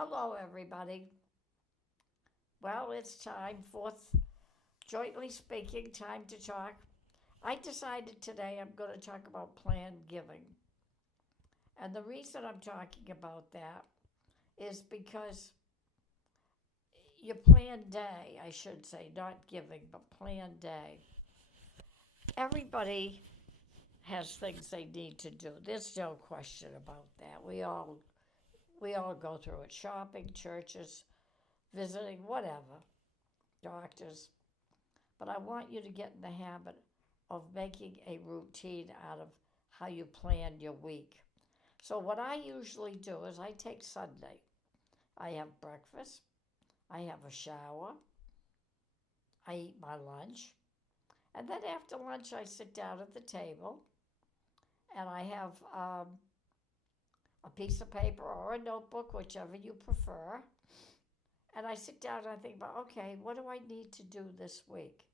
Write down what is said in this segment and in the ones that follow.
Hello, everybody. Well, it's time, fourth, jointly speaking, time to talk. I decided today I'm going to talk about planned giving. And the reason I'm talking about that is because your planned day, I should say, not giving, but planned day. Everybody has things they need to do. There's no question about that. We all go through it. Shopping, churches, visiting, whatever, doctors. But I want you to get in the habit of making a routine out of how you plan your week. So, what I usually do is I take Sunday, I have breakfast, I have a shower, I eat my lunch, and then after lunch, I sit down at the table and I have a piece of paper or a notebook, whichever you prefer. And I sit down and I think about, okay, what do I need to do this week?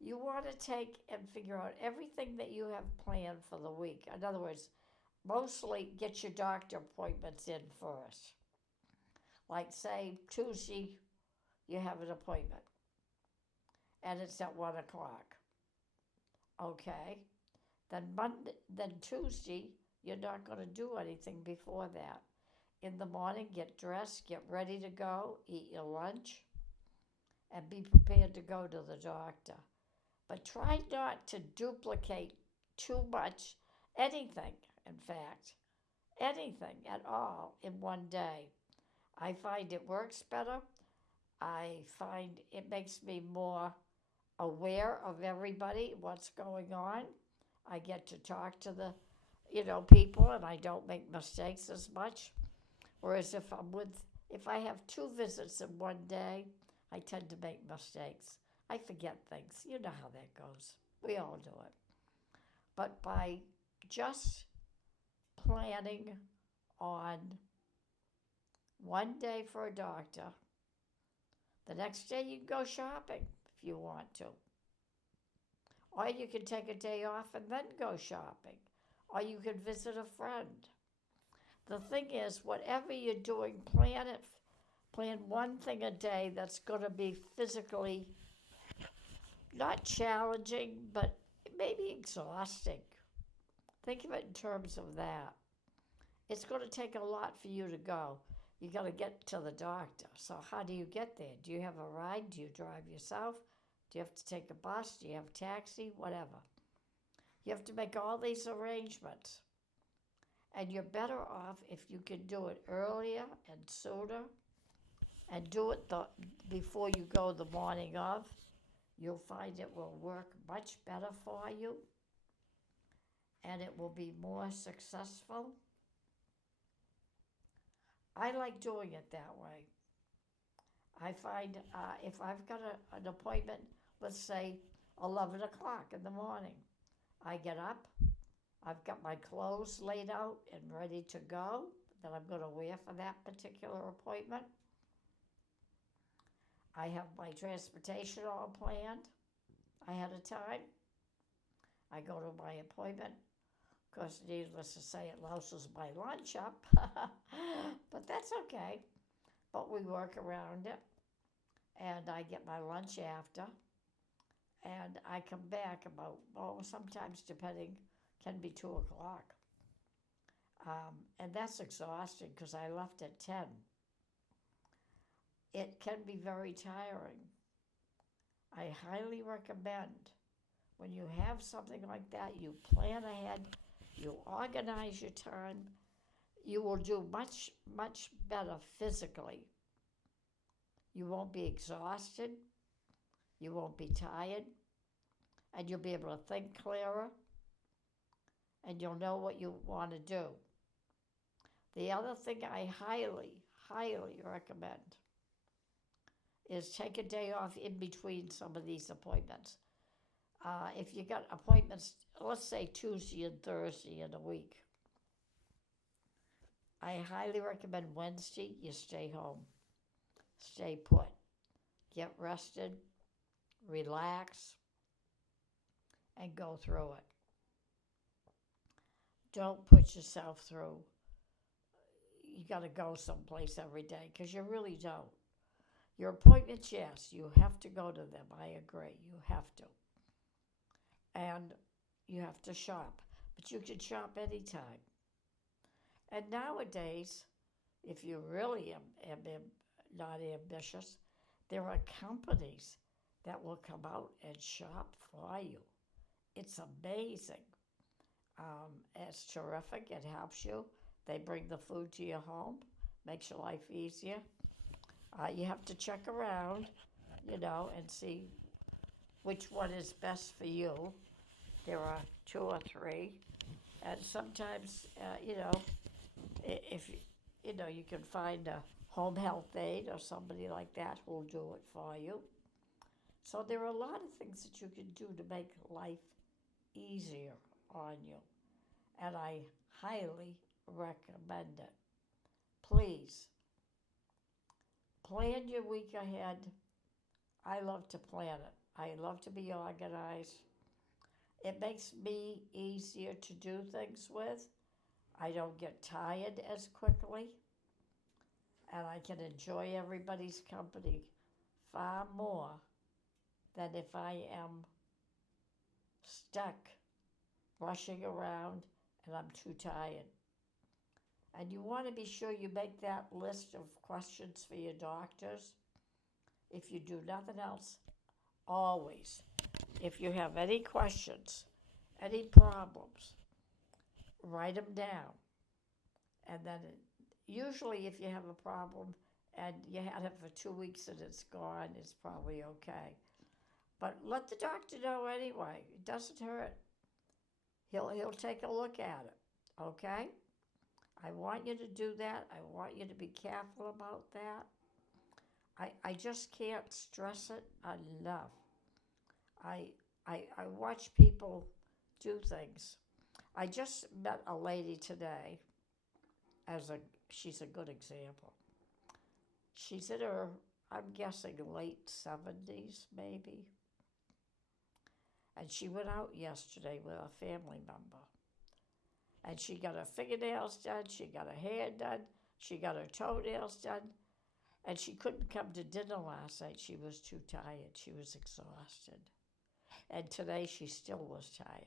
You want to take and figure out everything that you have planned for the week. In other words, mostly get your doctor appointments in first. Like, say, Tuesday, you have an appointment and it's at 1 o'clock. Okay. Then Tuesday, you're not going to do anything before that. In the morning, get dressed, get ready to go, eat your lunch, and be prepared to go to the doctor. But try not to duplicate too much, anything, in fact, anything at all in one day. I find it works better. I find it makes me more aware of everybody, what's going on. I get to talk to the, people, and I don't make mistakes as much. Whereas if I have two visits in one day, I tend to make mistakes. I forget things. You know how that goes. We all do it. But by just planning on one day for a doctor, the next day you can go shopping if you want to. Or you can take a day off and then go shopping. Or you can visit a friend. The thing is, whatever you're doing, plan it. Plan one thing a day that's going to be physically not challenging, but maybe exhausting. Think of it in terms of that. It's going to take a lot for you to go. You got to get to the doctor. So how do you get there? Do you have a ride? Do you drive yourself? Do you have to take a bus? Do you have a taxi? Whatever. You have to make all these arrangements. And you're better off if you can do it earlier and sooner and do it before you go the morning of. You'll find it will work much better for you and it will be more successful. I like doing it that way. I find if I've got an appointment, let's say 11 o'clock in the morning, I get up, I've got my clothes laid out and ready to go that I'm going to wear for that particular appointment. I have my transportation all planned ahead of time. I go to my appointment. Of course, needless to say, it louses my lunch up, but that's okay. But we work around it, and I get my lunch after, and I come back about, sometimes depending, can be 2 o'clock. And that's exhausting because I left at 10. It can be very tiring. I highly recommend when you have something like that, you plan ahead, you organize your time, you will do much, much better physically. You won't be exhausted, you won't be tired, and you'll be able to think clearer, and you'll know what you want to do. The other thing I highly, highly recommend is take a day off in between some of these appointments. If you got appointments, let's say Tuesday and Thursday in a week, I highly recommend Wednesday you stay home, stay put, get rested, relax, and go through it. Don't put yourself through you got to go someplace every day, because you really don't. Your appointments, yes, you have to go to them. I agree. You have to. And you have to shop. But you can shop anytime. And nowadays, if you really not ambitious, there are companies that will come out and shop for you. It's amazing. It's terrific. It helps you. They bring the food to your home, makes your life easier. You have to check around, and see which one is best for you. There are two or three, and sometimes, if you can find a home health aide or somebody like that who will do it for you. So there are a lot of things that you can do to make life easier on you, and I highly recommend it. Please plan your week ahead. I love to plan it. I love to be organized. It makes me easier to do things with. I don't get tired as quickly, and I can enjoy everybody's company far more than if I am stuck rushing around and I'm too tired. And you want to be sure you make that list of questions for your doctors. If you do nothing else, always, if you have any questions, any problems, write them down. And then usually if you have a problem and you had it for 2 weeks and it's gone, it's probably okay. But let the doctor know anyway. It doesn't hurt. He'll take a look at it, okay? I want you to do that. I want you to be careful about that. I just can't stress it enough. I watch people do things. I just met a lady today she's a good example. She's in her, I'm guessing, late 70s maybe. And she went out yesterday with a family member. And she got her fingernails done, she got her hair done, she got her toenails done, and she couldn't come to dinner last night. She was too tired. She was exhausted. And today she still was tired.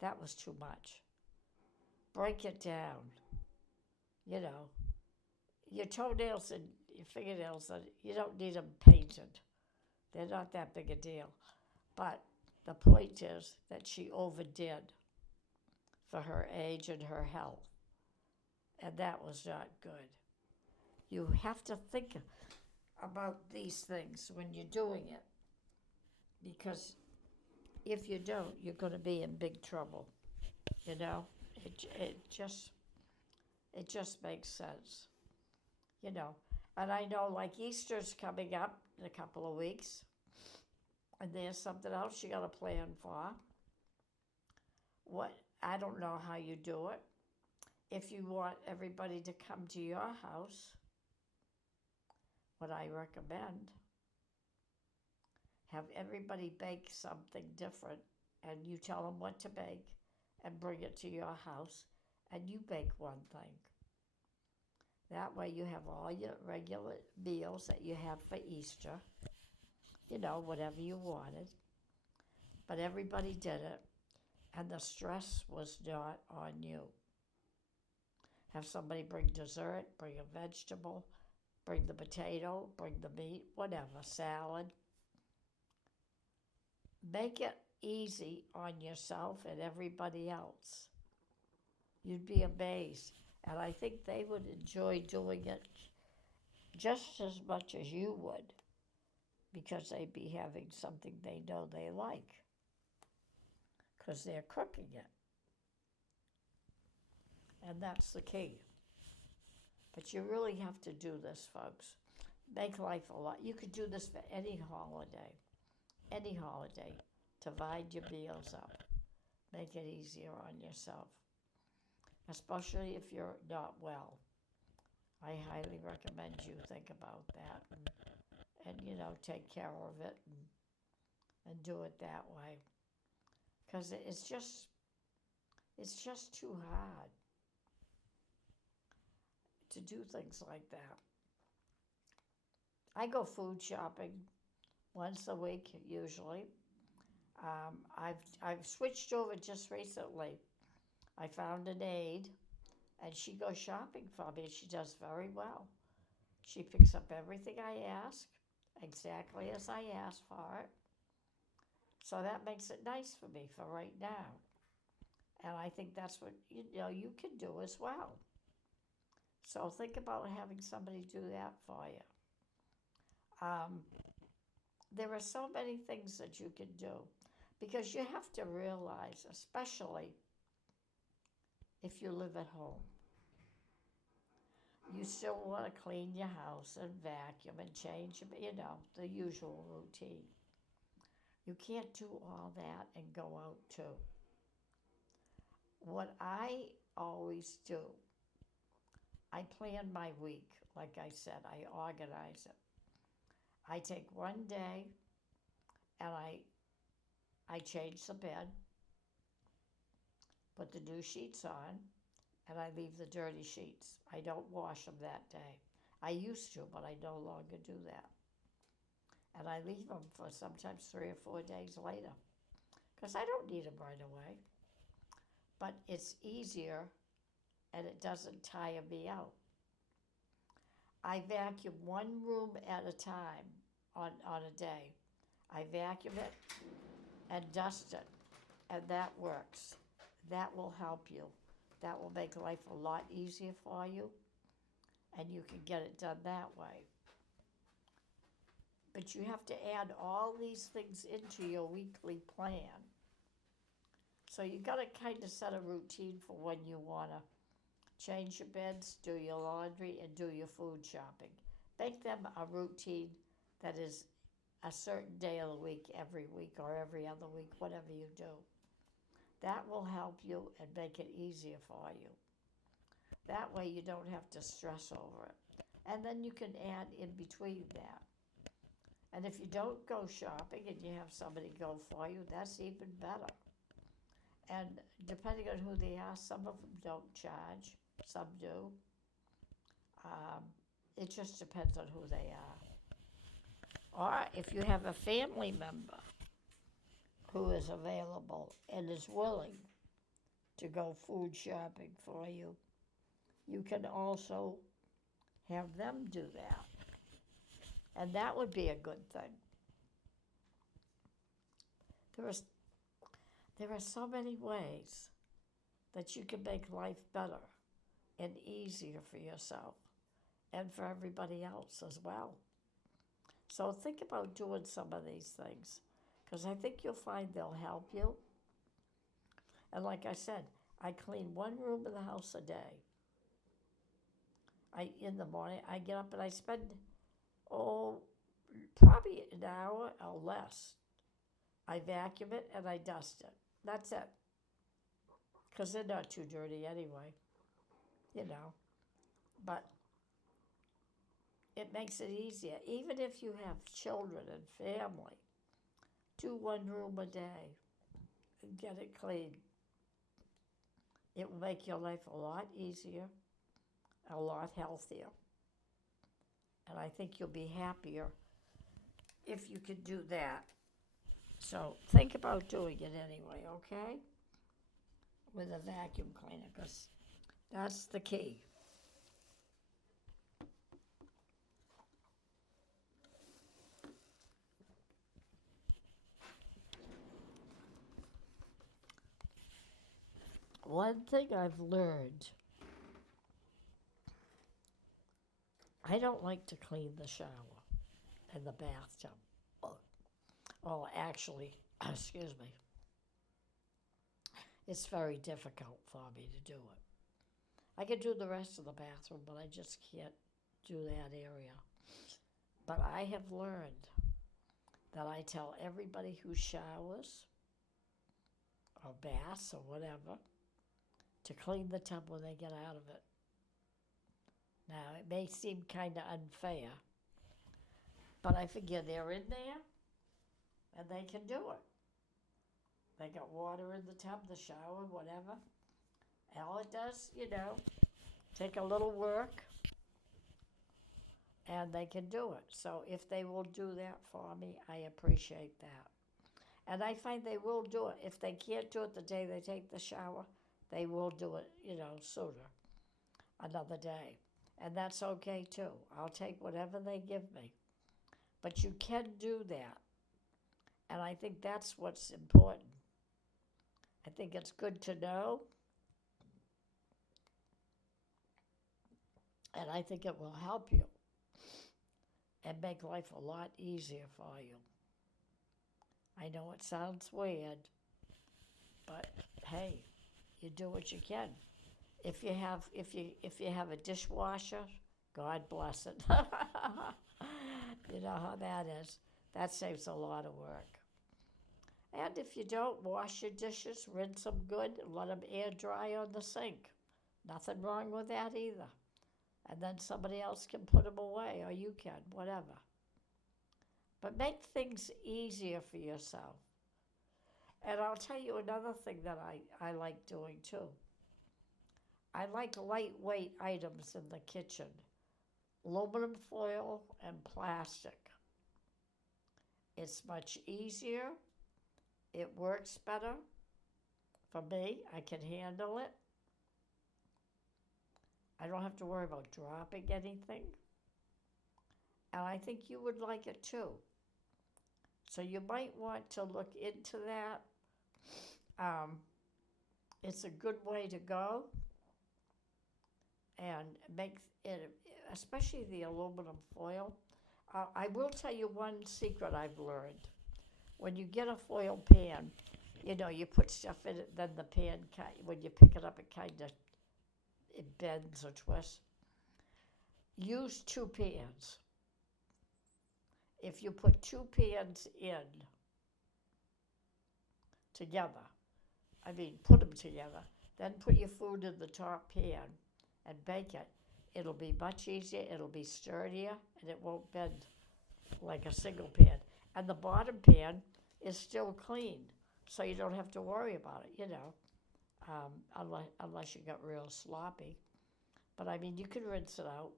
That was too much. Break it down. Your toenails and your fingernails, you don't need them painted. They're not that big a deal. But the point is that she overdid for her age and her health. And that was not good. You have to think about these things when you're doing it. Because if you don't, you're going to be in big trouble. It just makes sense. And I know, like, Easter's coming up in a couple of weeks. And there's something else you got to plan for. I don't know how you do it. If you want everybody to come to your house, what I recommend, have everybody bake something different, and you tell them what to bake and bring it to your house, and you bake one thing. That way you have all your regular meals that you have for Easter, whatever you wanted. But everybody did it, and the stress was not on you. Have somebody bring dessert, bring a vegetable, bring the potato, bring the meat, whatever, salad. Make it easy on yourself and everybody else. You'd be amazed. And I think they would enjoy doing it just as much as you would, because they'd be having something they know they like, because they're cooking it. And that's the key. But you really have to do this, folks. Make life a lot. You could do this for any holiday. Any holiday. Divide your meals up. Make it easier on yourself. Especially if you're not well. I highly recommend you think about that and take care of it and do it that way. Because it's just too hard. to do things like that. I go food shopping once a week usually. I've switched over just recently. I found an aide, and she goes shopping for me. She does very well. She picks up everything I ask, exactly as I ask for it. So that makes it nice for me for right now. And I think that's what you can do as well. So think about having somebody do that for you. Um, there are so many things that you can do because you have to realize, especially if you live at home, you still want to clean your house and vacuum and change, the usual routine. You can't do all that and go out too. What I always do, I plan my week. Like I said, I organize it. I take one day and I change the bed, put the new sheets on, and I leave the dirty sheets. I don't wash them that day. I used to, but I no longer do that. And I leave them for sometimes 3 or 4 days later because I don't need them right away. But it's easier and it doesn't tire me out. I vacuum one room at a time on a day. I vacuum it and dust it, and that works. That will help you. That will make life a lot easier for you, and you can get it done that way. But you have to add all these things into your weekly plan. So you got to kind of set a routine for when you want to change your beds, do your laundry, and do your food shopping. Make them a routine that is a certain day of the week, every week, or every other week, whatever you do. That will help you and make it easier for you. That way you don't have to stress over it. And then you can add in between that. And if you don't go shopping and you have somebody go for you, that's even better. And depending on who they are, some of them don't charge, some do. It just depends on who they are. Or if you have a family member who is available and is willing to go food shopping for you, you can also have them do that. And that would be a good thing. There are so many ways that you can make life better and easier for yourself and for everybody else as well. So think about doing some of these things because I think you'll find they'll help you. And like I said, I clean one room in the house a day. In the morning, I get up and I spend, probably an hour or less. I vacuum it and I dust it. That's it. Because they're not too dirty anyway, But it makes it easier. Even if you have children and family, do one room a day and get it clean. It will make your life a lot easier, a lot healthier. And I think you'll be happier if you can do that. So think about doing it anyway, okay? With a vacuum cleaner, because that's the key. One thing I've learned, I don't like to clean the shower and the bathtub. Well, actually, excuse me, it's very difficult for me to do it. I can do the rest of the bathroom, but I just can't do that area. But I have learned that I tell everybody who showers or baths or whatever to clean the tub when they get out of it. Now, it may seem kind of unfair, but I figure they're in there and they can do it. They got water in the tub, the shower, whatever. All it does, take a little work, and they can do it. So if they will do that for me, I appreciate that. And I find they will do it. If they can't do it the day they take the shower, they will do it, sooner, another day. And that's okay too. I'll take whatever they give me. But you can do that. And I think that's what's important. I think it's good to know. And I think it will help you and make life a lot easier for you. I know it sounds weird, but hey, you do what you can. If you have a dishwasher, God bless it. You know how that is. That saves a lot of work. And if you don't wash your dishes, rinse them good, and let them air dry on the sink. Nothing wrong with that either. And then somebody else can put them away, or you can, whatever. But make things easier for yourself. And I'll tell you another thing that I like doing too. I like lightweight items in the kitchen. Aluminum foil and plastic. It's much easier. It works better for me. I can handle it. I don't have to worry about dropping anything. And I think you would like it too. So you might want to look into that. It's a good way to go and make it, especially the aluminum foil. I will tell you one secret I've learned. When you get a foil pan, you put stuff in it, then the pan, when you pick it up, it bends or twists. Use two pans. If you put two pans in together, put them together, then put your food in the top pan and bake it. It'll be much easier, it'll be sturdier, and it won't bend like a single pan. And the bottom pan is still clean, so you don't have to worry about it, unless you got real sloppy. But you can rinse it out.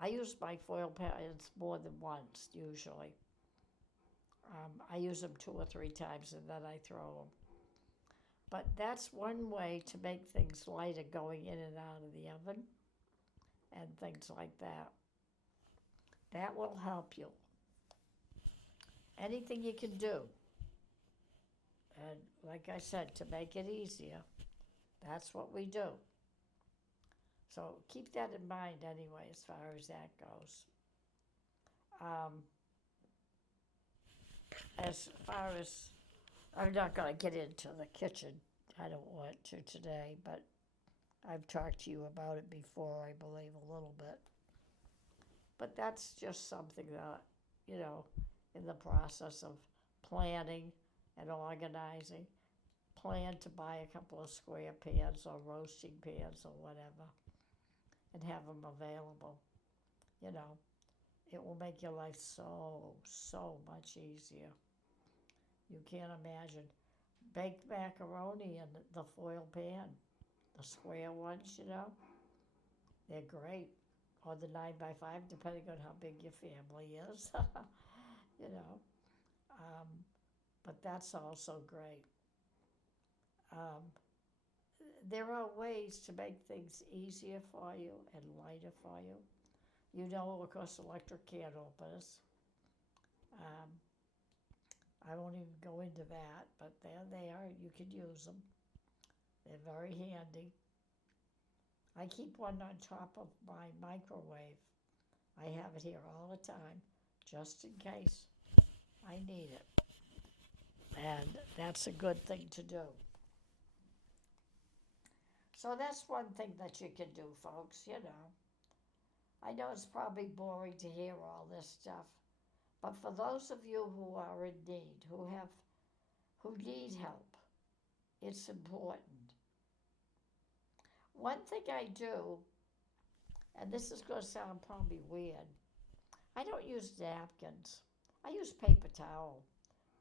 I use my foil pans more than once, usually. I use them 2 or 3 times and then I throw them. But that's one way to make things lighter going in and out of the oven and things like that. That will help you. Anything you can do. And like I said, to make it easier, that's what we do. So keep that in mind anyway, as far as that goes. As far as, I'm not going to get into the kitchen. I don't want to today, but I've talked to you about it before, I believe, a little bit. But that's just something that, in the process of planning and organizing, plan to buy a couple of square pans or roasting pans or whatever and have them available. It will make your life so much easier. You can't imagine. Baked macaroni in the foil pan, the square ones, they're great. Or the 9x5, depending on how big your family is, But that's also great. There are ways to make things easier for you and lighter for you. Of course, electric can openers. I won't even go into that, but there they are. You can use them. They're very handy. I keep one on top of my microwave. I have it here all the time, just in case I need it. And that's a good thing to do. So that's one thing that you can do, folks, I know it's probably boring to hear all this stuff, but for those of you who are in need, who need help, it's important. One thing I do, and this is going to sound probably weird, I don't use napkins. I use paper towel.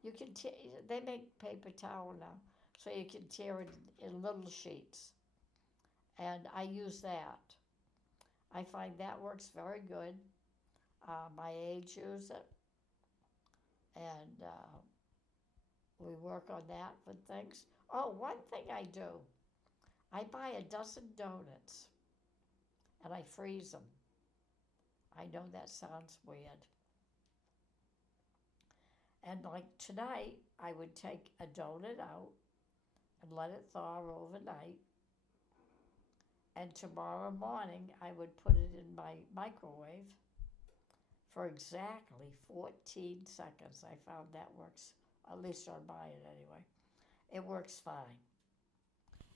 They make paper towel now, so you can tear it in little sheets. And I use that. I find that works very good. My aides use it, and we work on that with things. Oh, one thing I do, I buy a dozen donuts and I freeze them. I know that sounds weird. And like tonight, I would take a donut out and let it thaw overnight. And tomorrow morning, I would put it in my microwave for exactly 14 seconds. I found that works, at least on mine anyway. It works fine.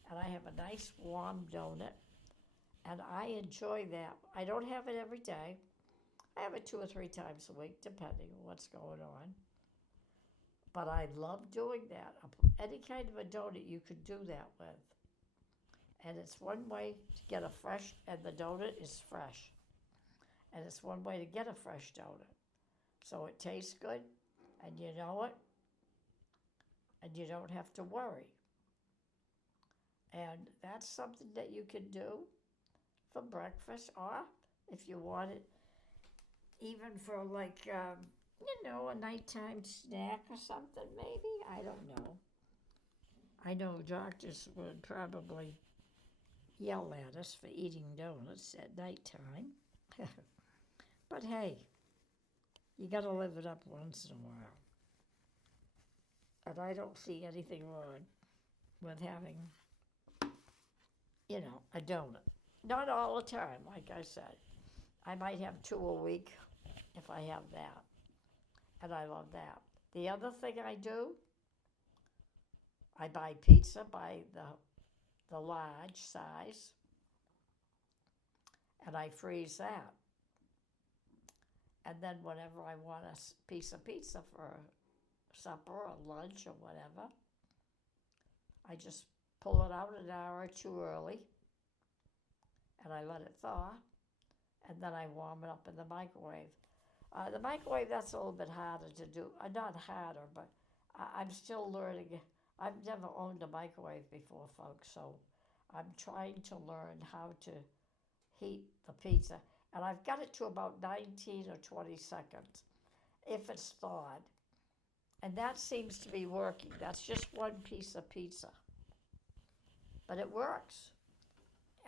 And I have a nice warm donut, and I enjoy that. I don't have it every day. I have it 2 or 3 times a week, depending on what's going on. But I love doing that. Any kind of a donut you could do that with. And it's one way to get a fresh, and the donut is fresh. And it's one way to get a fresh donut. So it tastes good, and you know it, and you don't have to worry. And that's something that you can do for breakfast, or if you want it, even for like, a nighttime snack or something, maybe. I don't know. I know doctors would probably yell at us for eating donuts at nighttime. But hey, you got to live it up once in a while. And I don't see anything wrong with having, a donut. Not all the time, like I said. I might have 2 a week if I have that. And I love that. The other thing I do, I buy pizza by the large size, and I freeze that. And then whenever I want a piece of pizza for supper or lunch or whatever, I just pull it out an hour or two early, and I let it thaw, and then I warm it up in the microwave. The microwave, that's a little bit harder to do. Not harder, but I'm still learning. I've never owned a microwave before, folks, so I'm trying to learn how to heat the pizza. And I've got it to about 19 or 20 seconds if it's thawed. And that seems to be working. That's just one piece of pizza. But it works.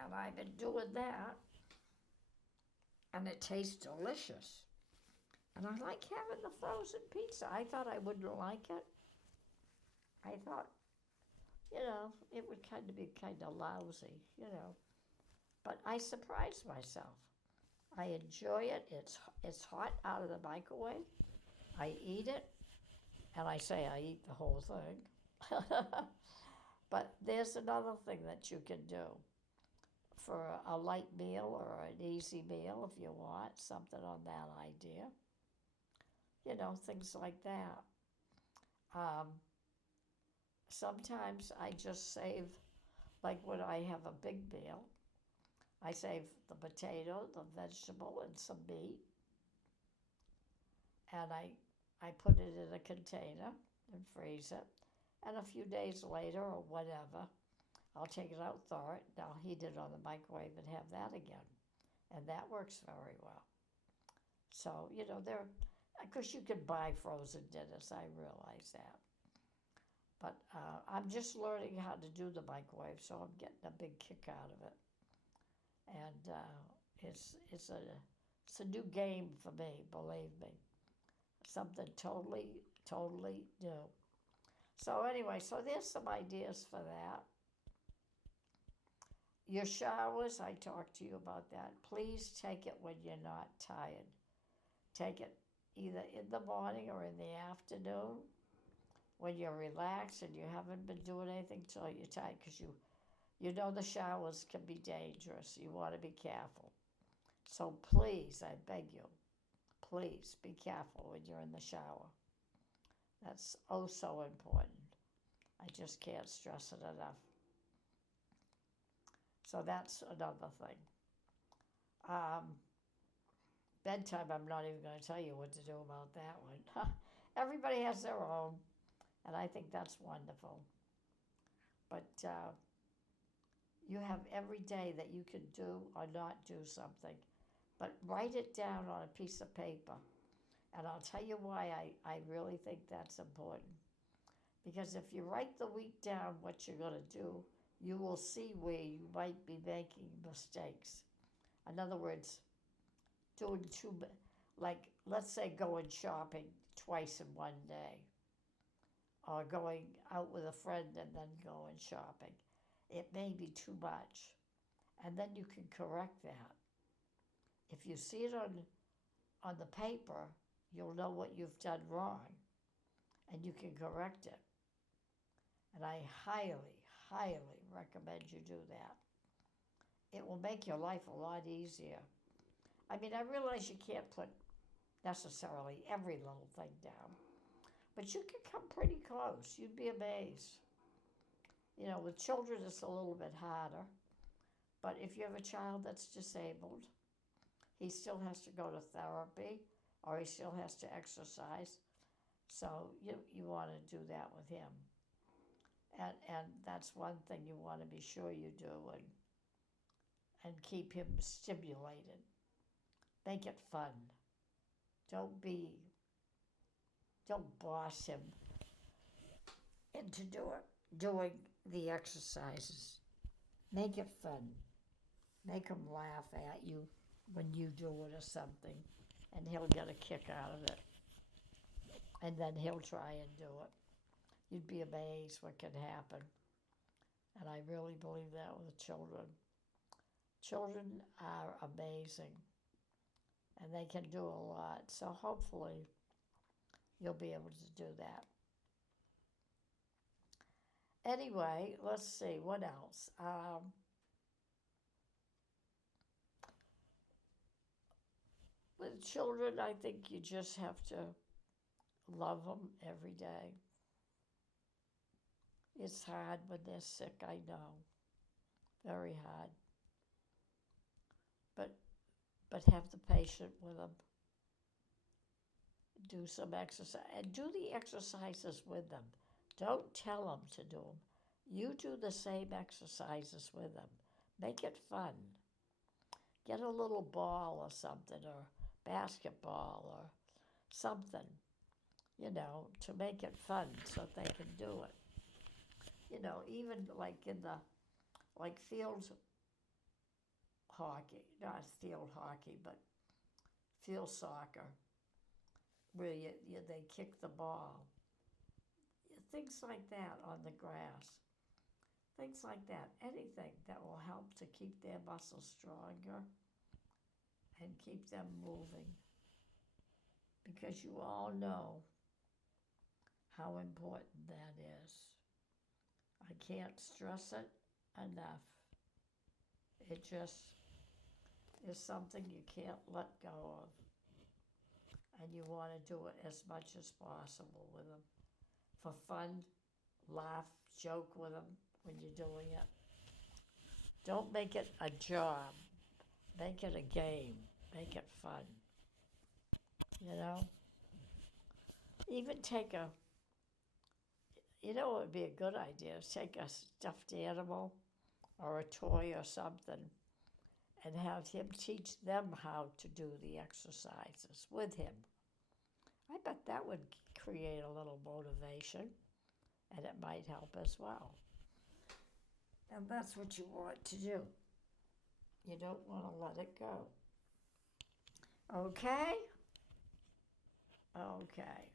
And I've been doing that, and it tastes delicious. And I like having the frozen pizza. I thought I wouldn't like it. I thought, it would be kind of lousy. But I surprised myself. I enjoy it. It's hot out of the microwave. I eat it, and I say I eat the whole thing. But there's another thing that you can do for a light meal or an easy meal if you want, something on that idea. Things like that. Um, Sometimes I just save, like when I have a big meal, I save the potato, the vegetable, and some meat, and I put it in a container and freeze it. And a few days later or whatever, I'll take it out, thaw it, and I'll heat it on the microwave and have that again. And that works very well. So, of course, you can buy frozen dinners, I realize that. But I'm just learning how to do the microwave, so I'm getting a big kick out of it. And it's a new game for me, believe me. Something totally, totally new. So anyway, so there's some ideas for that. Your showers, I talked to you about that. Please take it when you're not tired. Take it either in the morning or in the afternoon when you're relaxed and you haven't been doing anything till you're tired, because you know the showers can be dangerous. You want to be careful. So please, I beg you, please be careful when you're in the shower. That's oh so important. I just can't stress it enough. So that's another thing. Um, Bedtime, I'm not even going to tell you what to do about that one. Everybody has their own, and I think that's wonderful. But you have every day that you can do or not do something. but write it down on a piece of paper. And I'll tell you why I really think that's important. Because if you write the week down what you're going to do, you will see where you might be making mistakes. In other words, doing like, let's say going shopping twice in one day, or going out with a friend and then going shopping. It may be too much. And then you can correct that. If you see it on the paper, you'll know what you've done wrong and you can correct it. And I highly, highly recommend you do that. It will make your life a lot easier. I mean, I realize you can't put necessarily every little thing down, but you can come pretty close. You'd be amazed. You know, with children, it's a little bit harder, but if you have a child that's disabled, he still has to go to therapy or he still has to exercise. So you want to do that with him. And that's one thing you want to be sure you do, and keep him stimulated. Make it fun. Don't boss him into doing the exercises. Make it fun. Make him laugh at you when you do it or something, and he'll get a kick out of it. And then he'll try and do it. You'd be amazed what can happen. And I really believe that with children. Children are amazing, and they can do a lot. So hopefully you'll be able to do that. Anyway, let's see, what else? With children, I think you just have to love them every day. It's hard when they're sick, I know. Very hard. But have the patience with them. Do some exercise, and do the exercises with them. Don't tell them to do them. You do the same exercises with them. Make it fun. Get a little ball or something, or basketball or something, to make it fun so they can do it. Even like like field hockey, not field hockey, but field soccer, where they kick the ball. Things like that on the grass. Things like that. Anything that will help to keep their muscles stronger and keep them moving. Because you all know how important that is. I can't stress it enough. It just is something you can't let go of. And you want to do it as much as possible with them. For fun, laugh, joke with them when you're doing it. Don't make it a job. Make it a game. Make it fun. Even take what would be a good idea? Take a stuffed animal or a toy or something and have him teach them how to do the exercises with him. I bet that would create a little motivation, and it might help as well. And that's what you want to do. You don't want to let it go. Okay? Okay.